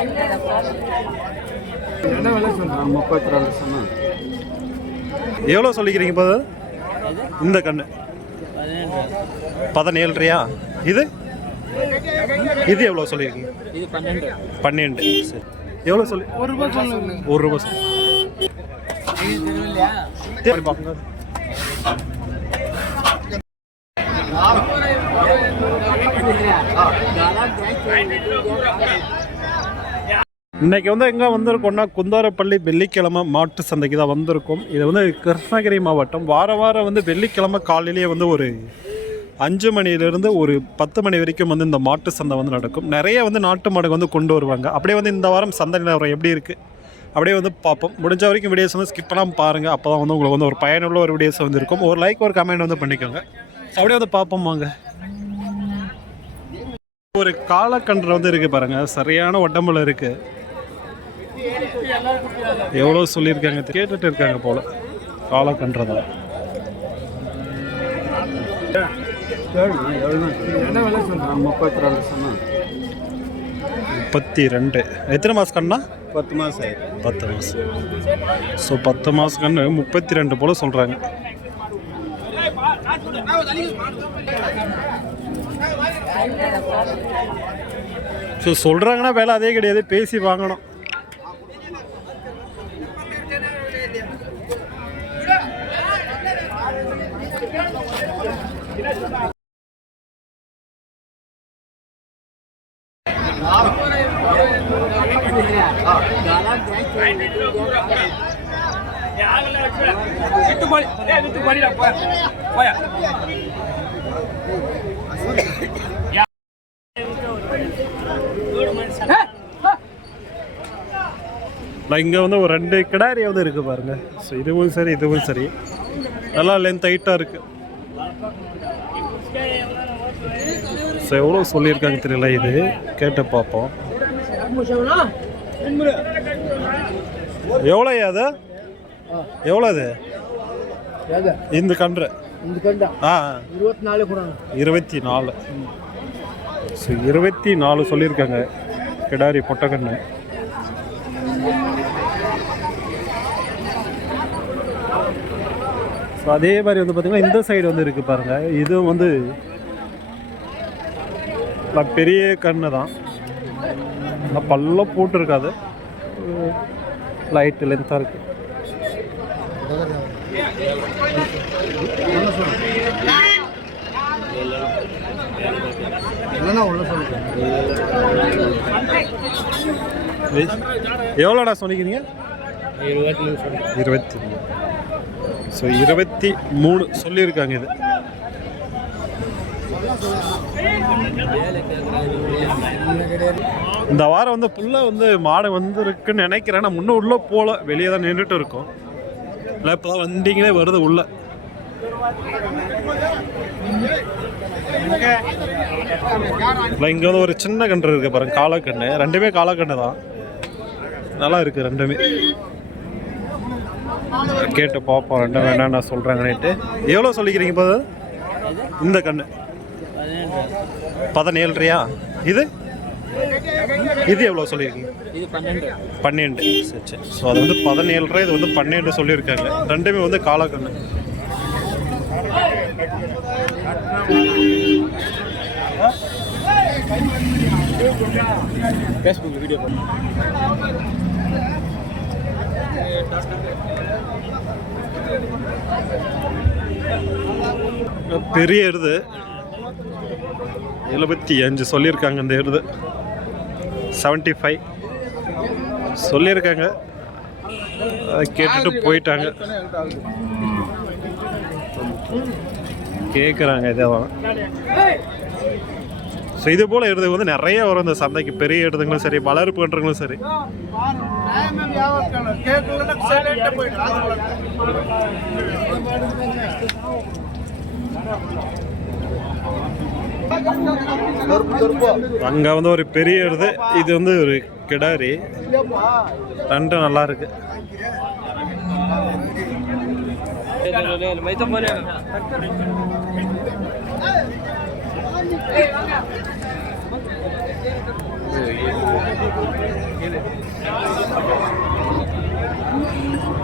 என்ன விலை சொல்கிறேன்? 32 சொன்னேன். எவ்வளோ சொல்லிக்கிறீங்க இப்போ இந்த கண்ணு? 17. இது இது எவ்வளோ சொல்லியிருக்கீங்க? இது 12. சரி, எவ்வளோ சொல்லி? 1 ரூபாய் சொல்லுங்க. 1 ரூபாய் சொல்லி பார்க்குங்க. இன்னைக்கு வந்து எங்கே வந்திருக்கோம்னா குந்தாரப்பள்ளி வெள்ளிக்கிழமை மாட்டு சந்தைக்கு தான் வந்திருக்கோம். இது வந்து கிருஷ்ணகிரி மாவட்டம். வாரம் வந்து வெள்ளிக்கிழமை காலையிலேயே வந்து ஒரு 5 மணிலேருந்து ஒரு 10 மணி வரைக்கும் வந்து இந்த மாட்டு சந்தை வந்து நடக்கும். நிறைய வந்து நாட்டு மாடு வந்து கொண்டு வருவாங்க. அப்படியே வந்து இந்த வாரம் சந்தை நிலவரம் எப்படி இருக்குது அப்படியே வந்து பார்ப்போம். முடிஞ்ச வரைக்கும் வீடியோஸ் வந்து ஸ்கிப் பண்ணாமல் பாருங்கள். அப்போ தான் வந்து உங்களுக்கு வந்து ஒரு பயனுள்ள ஒரு வீடியோஸ் வந்து இருக்கும். ஒரு லைக் ஒரு கமெண்ட் வந்து பண்ணிக்கோங்க. அப்படியே வந்து பார்ப்போம் வாங்க. ஒரு காலக்கன்று வந்து இருக்குது பாருங்கள், சரியான உடம்புல இருக்குது. எவ்வளோ சொல்லியிருக்காங்க கேட்டுட்டு இருக்காங்க போல். காலக்கன்றதா என்ன விலை சொல்கிறேன்? 32 சொன்னேன். 32. எத்தனை மாதம் கண்ணா? 10 மாதம் ஆயிடுச்சு. 10 மாதம். ஸோ 10 மாதம் கண்ணு 32 போல் சொல்கிறாங்க. ஸோ சொல்கிறாங்கன்னா வேலை அதே கிடையாது, பேசி வாங்கணும். இங்கே வந்து ஒரு 2 கிடாரி வந்து இருக்குது பாருங்க. ஸோ இதுவும் சரி இதுவும் சரி, நல்லா லென்த் ஹைட்டாக இருக்குது. ஸோ எவ்வளோ சொல்லியிருக்காங்க தெரியல, இது கேட்டு பார்ப்போம். எவ்வளோ அது? எவ்வளோ அது இந்த கன்று? ஆ 24. ஸோ 24 சொல்லியிருக்காங்க கிடாரி பொட்டக்கன்று. ஸோ அதே மாதிரி வந்து பார்த்திங்கன்னா இந்த சைடு வந்து இருக்குது பாருங்கள். இதுவும் வந்து பெரிய கன்று தான், பல்லம் போட்டிருக்காது, லைட்டு லென்த்தாக இருக்குது. எவ்வளோடா சொன்னீங்க? 23. ஸோ 23 சொல்லியிருக்காங்க. இது இந்த வாரம் வந்து ஃபுல்லாக வந்து மாடு வந்துருக்குன்னு நினைக்கிறேன். நான் முன்னே உள்ளே போகல, வெளியே தான் நின்றுட்டு இருக்கோம். இல்லை இப்போ தான் வண்டிங்களே வருது உள்ள. இங்கே வந்து ஒரு சின்ன கன்று இருக்குது பாருங்க, காலக்கண்ணு. 2மே காலக்கண்ணு தான், நல்லா இருக்குது 2மே. கேட்டு பார்ப்போம் 2 வேணா சொல்கிறாங்கன்னுட்டு. எவ்வளோ சொல்லிக்கிறீங்க இப்போ இந்த கண்ணு? 17. இது இது எவ்வளோ சொல்லியிருக்கீங்க? 12. சரி சரி. ஸோ அது வந்து 17, இது வந்து 12 சொல்லியிருக்காங்க. 2மே வந்து காலக்கண்ணு. ஃபேஸ்புக் வீடியோ பெரிய எருது 75 சொல்லியிருக்காங்க. இந்த எருது 75 சொல்லியிருக்காங்க. கேட்டுட்டு போயிட்டாங்க. கேட்குறாங்க இதான். ஸோ இது போல் எருது வந்து நிறைய வரும் இந்த சந்தைக்கு. பெரிய எருதுங்களும் சரி, வளர்ப்பு பண்ணுறவங்களும் சரி. அங்கே வந்து ஒரு பெரிய எருது, இது வந்து ஒரு கிடாரி. 2 நல்லா இருக்கு.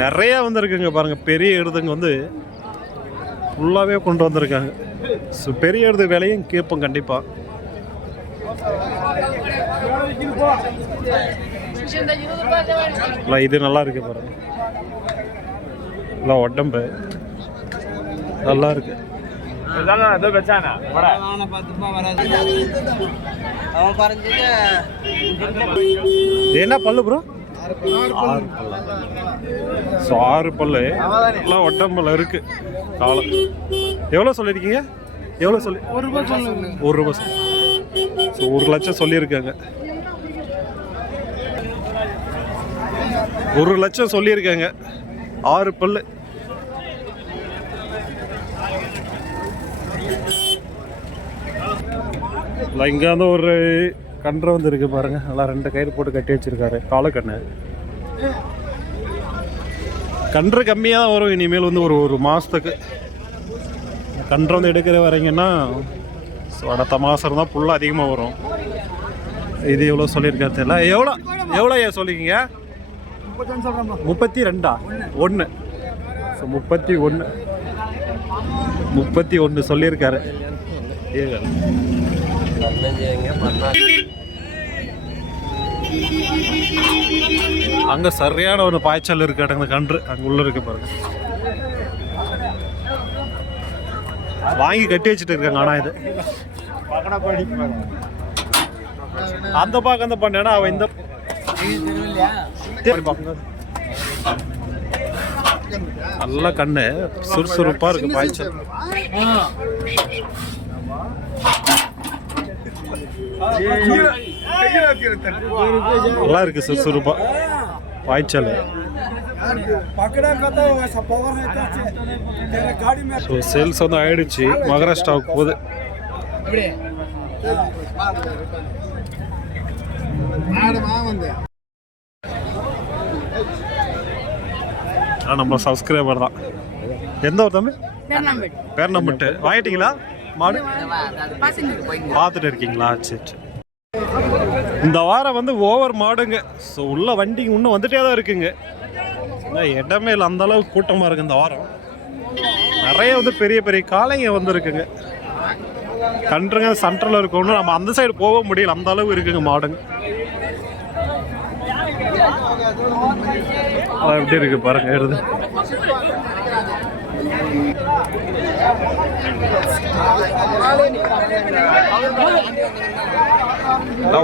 நிறைய வந்திருக்குங்க பாருங்க. பெரிய எருதுங்க வந்து ஃபுல்லாகவே கொண்டு வந்திருக்காங்க. ஸோ பெரிய எருது விலையும் கேட்போம் கண்டிப்பாக. இது நல்லா இருக்கு பாருங்க. இல்லை உடம்பு நல்லா இருக்கு. என்ன பல்லு ப்ரோ? 6 பல்லு. ஸோ 6 பல்லு எல்லாம் உடம்புல இருக்கு. காலம் எவ்வளோ சொல்லியிருக்கீங்க? எவ்வளோ சொல்லி? 1 ரூபா. ஸோ 1 லட்சம் சொல்லியிருக்காங்க. 1 லட்சம் சொல்லியிருக்காங்க. 6 பல்லு. இங்கே வந்து ஒரு கன்று வந்து இருக்கு பாருங்க. நல்லா 2 கயிறு போட்டு கட்டி வச்சிருக்காரு. காலக்கண்ணு கன்று கம்மியாக தான் வரும் இனிமேல் வந்து ஒரு மாதத்துக்கு. கன்று வந்து எடுக்கிற வரைங்கன்னா அடுத்த மாதம் தான் புல்ல அதிகமாக வரும். இது எவ்வளோ சொல்லியிருக்காரு தெரியல. எவ்வளோ ஏன் சொல்லிக்கிங்க? 32 1. ஸோ 31 சொல்லியிருக்காரு. அங்கே சரியான ஒரு பாய்ச்சல் இருக்கு. அந்த கன்று அங்கே உள்ள இருக்கு பாருங்க. வாங்கி கட்டி வச்சுட்டு இருக்காங்க. ஆனால் இது அந்த பாக்க அந்த பண்ணா அவன் இந்த நல்ல கண்ணு சுறுசுறுப்பா இருக்கு. பாய்ச்சல் நல்லா இருக்கு. சுறுசுறுப்பா பாய்ச்சல். ஸோ சேல்ஸ் வந்து ஆயிடுச்சு. மகாராஷ்டிராவுக்கு போகுது. நம்ம சப்ஸ்கிரைபர் தான். எந்த ஒரு தம்பி? பேர்னம்பட்டு. வாங்கிட்டீங்களா மாடு? பார்த்துட்டு இருக்கீங்களா? சரி. இந்த வாரம் வந்து ஓவர் மாடுங்க. ஸோ உள்ள வண்டி இன்னும் வந்துட்டே தான் இருக்குங்க. இடமே இல்லை, அந்த அளவுக்கு கூட்டமாக இருக்குது இந்த வாரம். நிறைய வந்து பெரிய பெரிய காளைங்க வந்துருக்குங்க. கன்றுங்க சென்டரில் இருக்கணும். நம்ம அந்த சைடு போக முடியல, அந்த அளவு இருக்குங்க மாடுங்க. எப்படி இருக்கு பாருங்க எழுது.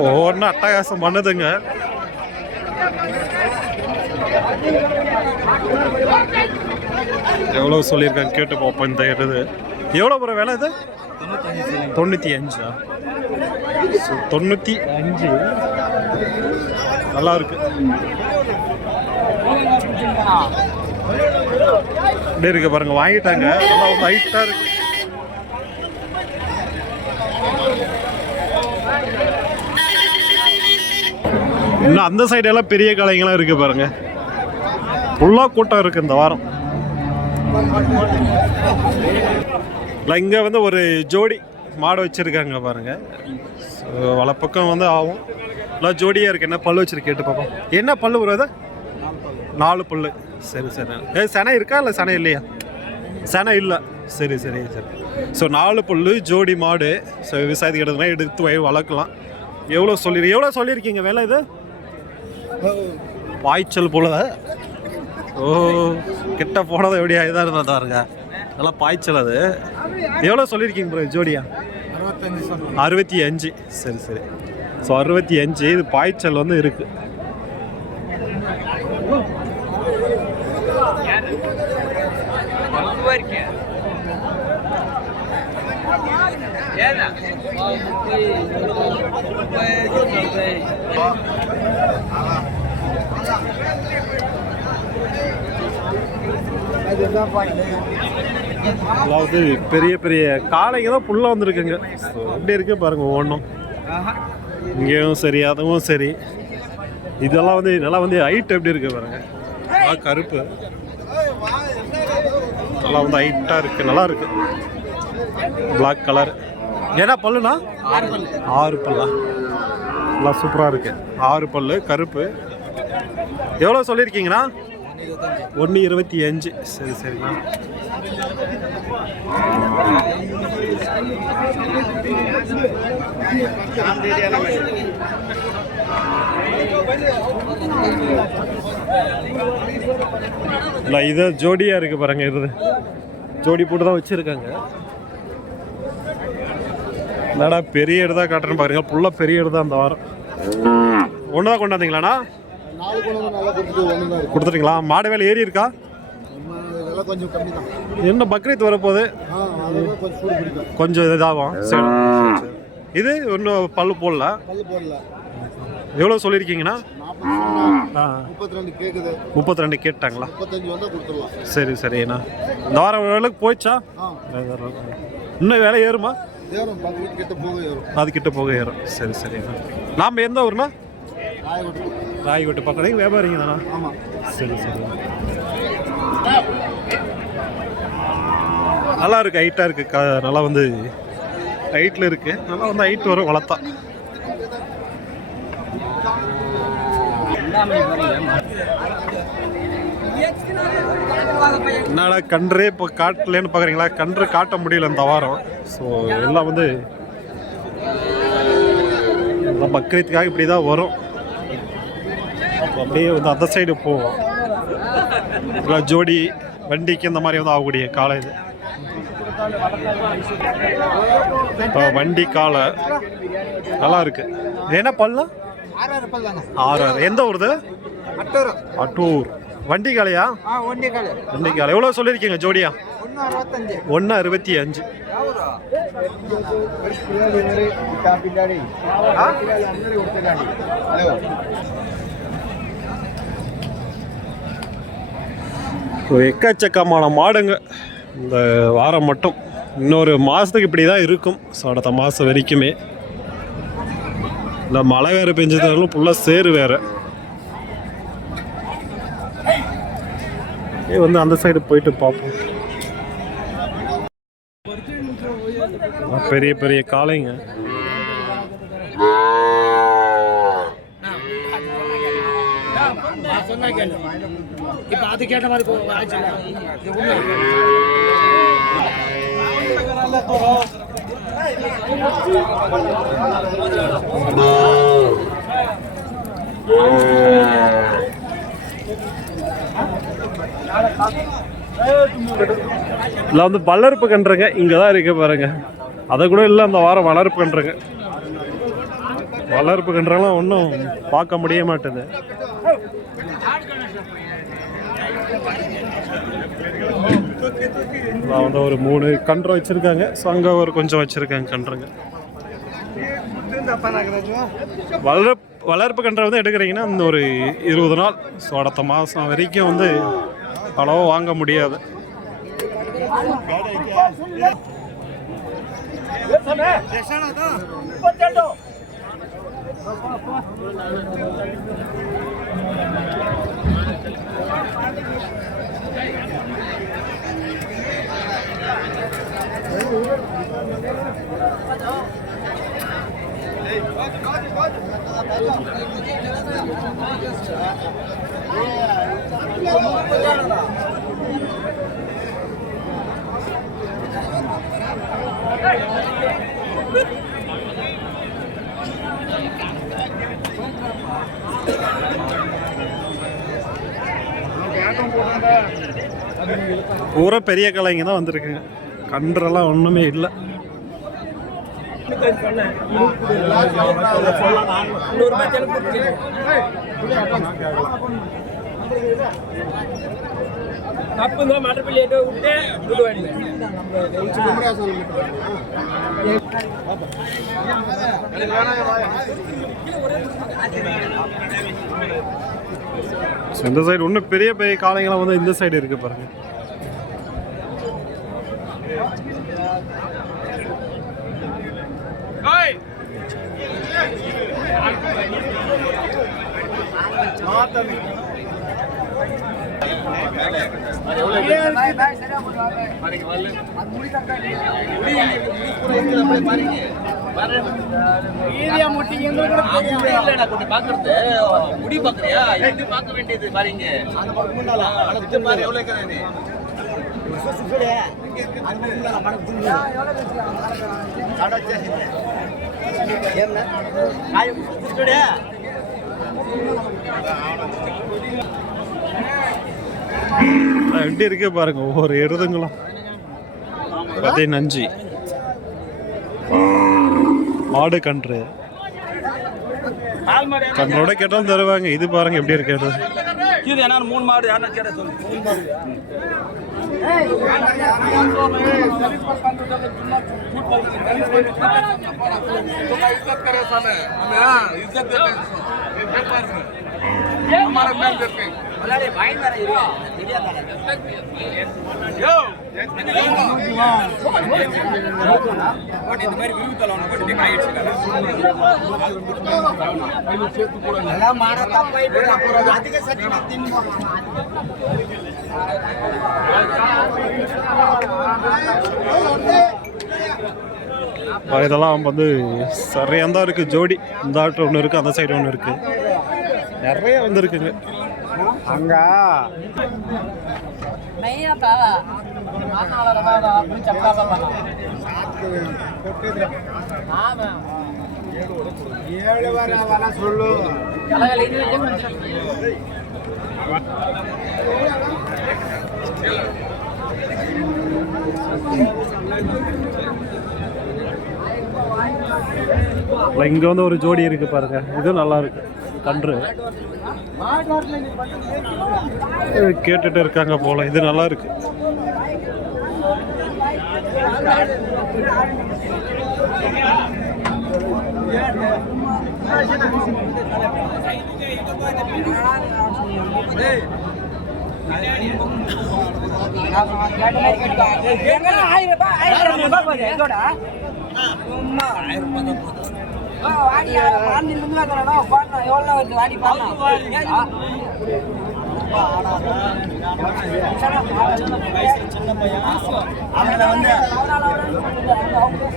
ஒவ்வொன்றும் அட்டகாசம் பண்ணுதுங்க. எவ்வளோ சொல்லியிருக்காங்க கேட்டு பார்ப்போம். இந்த எழுது எவ்வளோ ஒரு விலை? இது 95. 95 நல்லா இருக்கு. இப்படி இருக்கு பாருங்க. வாங்கிட்டாங்க. நல்லா ஒரு ஹைட்டா இருக்கு. இன்னும் அந்த சைடு எல்லாம் பெரிய காளைங்கெல்லாம் இருக்கு பாருங்க. ஃபுல்லா கூட்டம் இருக்கு இந்த வாரம். இங்க வந்து ஒரு ஜோடி மாடு வச்சிருக்காங்க பாருங்க. வலப்பக்கம் வந்து ஆகும். எல்லாம் ஜோடியா இருக்கு. என்ன பல்லு வச்சிருக்கு கேட்டு பார்ப்போம். என்ன பல்லு வருது? 4 பல்லு. சரி. சனை இருக்கா இல்லை சனை இல்லையா? சனை இல்லை. சரி. ஸோ 4 பல்லு ஜோடி மாடு. ஸோ விவசாயத்துக்கு எடுத்துனா எடுத்து வளர்க்கலாம். எவ்வளோ சொல்லியிருக்கீங்க வேலை? இது பாய்ச்சல் போல. ஓ கிட்ட போனதை எப்படியா இதாக இருந்தால் பாருங்க. நல்லா பாய்ச்சல். அது எவ்வளோ சொல்லியிருக்கீங்க ப்ரோ ஜோடியா? 65. சரி. ஸோ 65. இது பாய்ச்சல் வந்து இருக்கு. அதாவது பெரிய பெரிய காளைங்க தான் ஃபுல்லாக வந்துருக்குங்க. அப்படி இருக்கு பாருங்க. ஒவ்வொன்றும் இங்கேயும் சரி, அதுவும் சரி. இதெல்லாம் வந்து நல்லா வந்து ஹைட் எப்படி இருக்கு பாருங்க. கருப்பு நல்லா வந்து ஹைட்டாக இருக்கு. நல்லா இருக்கு. Black colour. ஏன்னா பல்லுனா 6 பல்லா. எல்லாம் சூப்பராக இருக்கு. 6 பல்லு கருப்பு. எவ்வளோ சொல்லியிருக்கீங்கண்ணா? 1.25. சரி சரிண்ணா. இல்லை இது ஜோடியாக இருக்குது பாருங்க. இது ஜோடி போட்டு தான் வச்சுருக்காங்க. என்னடா பெரிய இடதா காட்டுறேன்னு பாருங்க. ஃபுல்லாக பெரிய இடதா அந்த வாரம். ஒன்று தான் கொண்டாந்தீங்களாண்ணா? கொடுத்துட்டீங்களா? மாடு வேலை ஏறி இருக்கா? என்ன பக்ரீத் வரப்போகுது, கொஞ்சம் இதாகும். சரி. இது இன்னும் பல்லு போடல. எவ்வளோ சொல்லியிருக்கீங்கண்ணா? 32 கேட்டாங்களா? சரி சரிண்ணா. இந்த வாரம் வேலைக்கு போயிடுச்சா? இன்னும் வேலை ஏறுமா? அது கிட்ட போக ஏறும். சரி சரிண்ணா. நாம் எந்த ஊர்னா? ராயகோட்டை பக்கம். வியாபாரிங்க தானா? சரி சரி. நல்லா இருக்குது, ஹைட்டாக இருக்குது. நல்லா வந்து ஹைட்டில் இருக்குது. நல்லா வந்து ஹைட் வரும் வளர்த்தா. என்னடா கன்றே இப்போ காட்டலன்னு பார்க்குறீங்களா? கன்று காட்ட முடியல இந்த வாரம். ஸோ எல்லாம் வந்து பக்ரீத்துக்காக இப்படி தான் வரும். அப்படியே வந்து அந்த சைடு போவோம். எல்லாம் ஜோடி வண்டிக்கு இந்த மாதிரி வந்து ஆகக்கூடிய காலை இது. இப்போ வண்டி காலை நல்லா இருக்கு. என்ன பல்லாம்? 6. எந்த ஊருது? அட்டூர். வண்டி காலையா? வண்டி காலை. எவ்வளோ சொல்லியிருக்கீங்க ஜோடியா? 1.65. எக்கச்சக்கமான மாடுங்க இந்த வாரம் மட்டும். இன்னொரு மாதத்துக்கு இப்படி தான் இருக்கும். ஸோ அடுத்த மாதம் வரைக்குமே. இந்த மழை வேறு பெஞ்சதாலும் ஃபுல்லாக சேரு வேறு. வந்து அந்த சைடு போயிட்டு பார்ப்போம். பெரிய பெரிய காளைங்க. இல்லை வந்து வளர்ப்பு கன்றுங்க இங்கே தான் இருக்க பாருங்க. அதை கூட இல்லை அந்த வாரம் வளர்ப்பு கன்றுங்க. வளர்ப்பு கன்றுலாம் ஒன்றும் பார்க்க முடிய மாட்டேது. வந்து ஒரு 3 கன்று வச்சுருக்காங்க. ஸோ அங்கே ஒரு கொஞ்சம் வச்சுருக்காங்க கன்றுங்க. வளர்ப்பு கன்றை வந்து எடுக்கிறீங்கன்னா இந்த ஒரு 20 நாள். ஸோ அடுத்த மாதம் வரைக்கும் வந்து அளவு வாங்க முடியாது. பூரா பெரிய கலைங்க தான் வந்திருக்குங்க. கன்றெல்லாம் ஒன்றுமே இல்லை. இந்த சைடு இன்னும் பெரிய பெரிய காளைங்களாம் வந்து இந்த சைடு இருக்கு பாருங்க. பாக்குறது முடி பாக்குறியா இது பார்க்க வேண்டியது பாருங்க எப்படி இருக்கு பாருங்க ஒவ்வொரு எருதுங்களும் 15 மாடு கன்று கன்றோட கேட்டாலும் தருவாங்க. இது பாருங்க எப்படி இருக்கு இது என்ன 3 மாடு யாரா கேட்ட சொல்லு हमारा मैम देते हैं अरे भाई ना रे दिया था यो बट இந்த மாதிரி விருது தலவன பட் ஆயிடுச்சு ಎಲ್ಲ ಮಾಡ ತಪ್ಪಾಯ್ತು ಅದಕ್ಕೆ ಸತ್ಯ ತಿನ್ನು இதெல்லாம் வந்து சரியாக தான் இருக்குது. ஜோடி இந்த ஆட்டு ஒன்று இருக்குது, அந்த சைடு ஒன்று இருக்குது, நிறைய வந்துருக்குங்க அங்கே. சொல்லு இங்கே வந்து ஒரு ஜோடி இருக்குது பாருங்க, இதுவும் நல்லா இருக்கு. கன்று கேட்டுட்டு இருக்காங்க போல, இது நல்லா இருக்கு.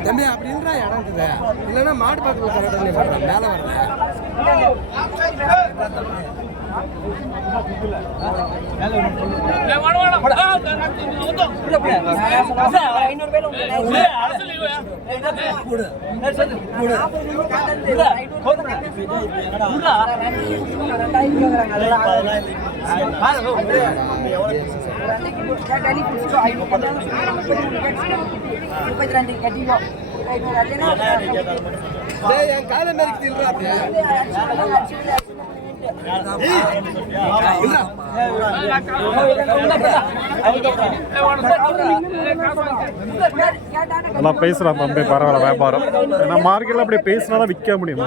தம்பி அப்படின்ற இடம் இருக்குது இல்லைன்னா மாடு பக்கத்தில் மேலே வரல என் கால மேற்கு எல்லாம் பேசுகிறான் தம்பி, பரவாயில்ல வியாபாரம். ஏன்னா மார்க்கெட்டில் அப்படி பேசினா தான் விற்க முடியும்.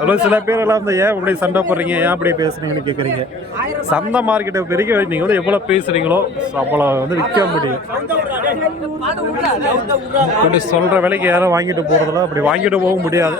அவ்வளோ சில பேர் எல்லாம் வந்து ஏன் இப்படி சண்டை போடுறீங்க, ஏன் அப்படி பேசுறீங்கன்னு கேட்குறீங்க. சந்தை மார்க்கெட்டை வரைக்கும் நீங்கள் வந்து எவ்வளோ பேசுகிறீங்களோ அவ்வளோ வந்து விற்க முடியும். இப்படி சொல்கிற விலைக்கு யாரும் வாங்கிட்டு போகிறதில்ல, அப்படி வாங்கிட்டு போக முடியாது.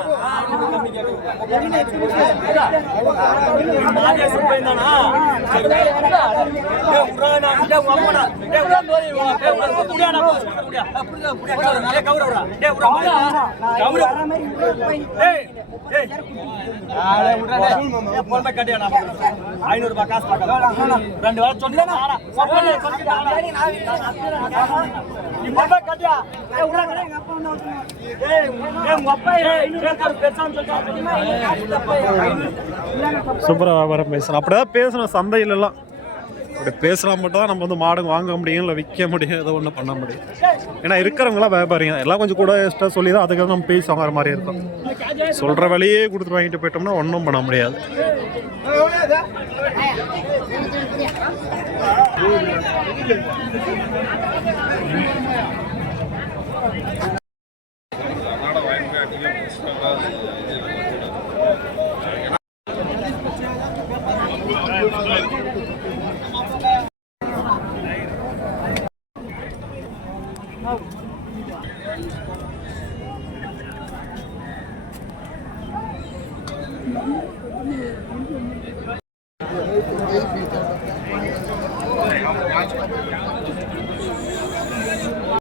சூப்பராக வியாபாரம் பேசலாம். அப்படிதான் பேசணும் சந்தையிலலாம். அப்படி பேசலாம் மட்டும் தான் நம்ம வந்து மாடு வாங்க முடியும், இல்லை விற்க முடியும், ஏதோ ஒன்று பண்ண முடியும். ஏன்னா இருக்கிறவங்களாம் வியாபாரிங்க எல்லாம் கொஞ்சம் கூட எக்ஸ்ட்ரா சொல்லி தான் அதுக்காக நம்ம பேசி வாங்குற மாதிரி இருக்கும். சொல்கிற விலையே கொடுத்துட்டு வாங்கிட்டு போயிட்டோம்னா ஒன்றும் பண்ண முடியாது.